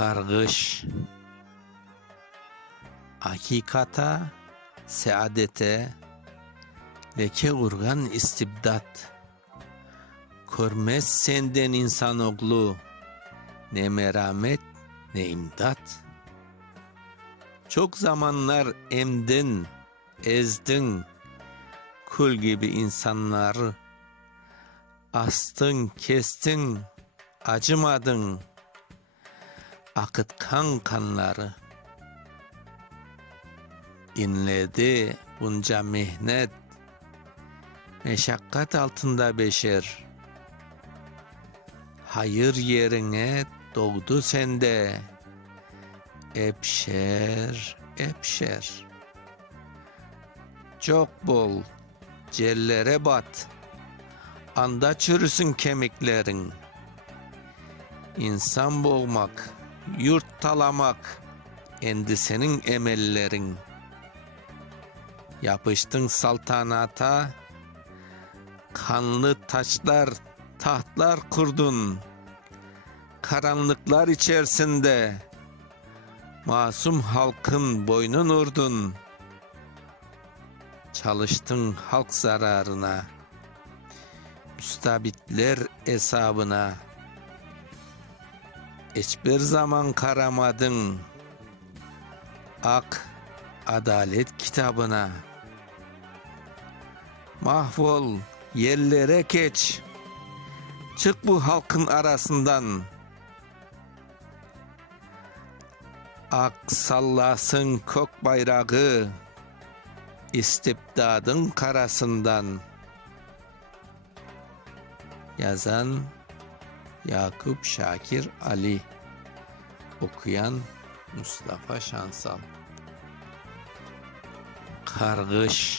kargış, hakikata, saadete, leke vurgan istibdat. Körmez senden insanoğlu, ne merhamet ne imdat. Çok zamanlar emdin, ezdin, kul gibi insanları. Astın, kestin, acımadın, akıtkan kanları. İnledi bunca mihnet, meşakkat altında beşer. Hayır yerine doğdu sende, epşer, epşer. Çok bol, cellere bat, anda çürüsün kemiklerin. İnsan boğmak, yurt talamak, endi senin emellerin. Yapıştın saltanata, kanlı taçlar, tahtlar kurdun. Karanlıklar içerisinde, masum halkın boynun urdun. Çalıştın halk zararına, müstabitler hesabına. Hiçbir zaman karamadın, ak adalet kitabına. Mahvol yerlere geç, çık bu halkın arasından. Ak sallasın kök bayrağı, istibdadın karasından. Yazan Yakup Şakir Ali. Okuyan Mustafa Şansal. Kargış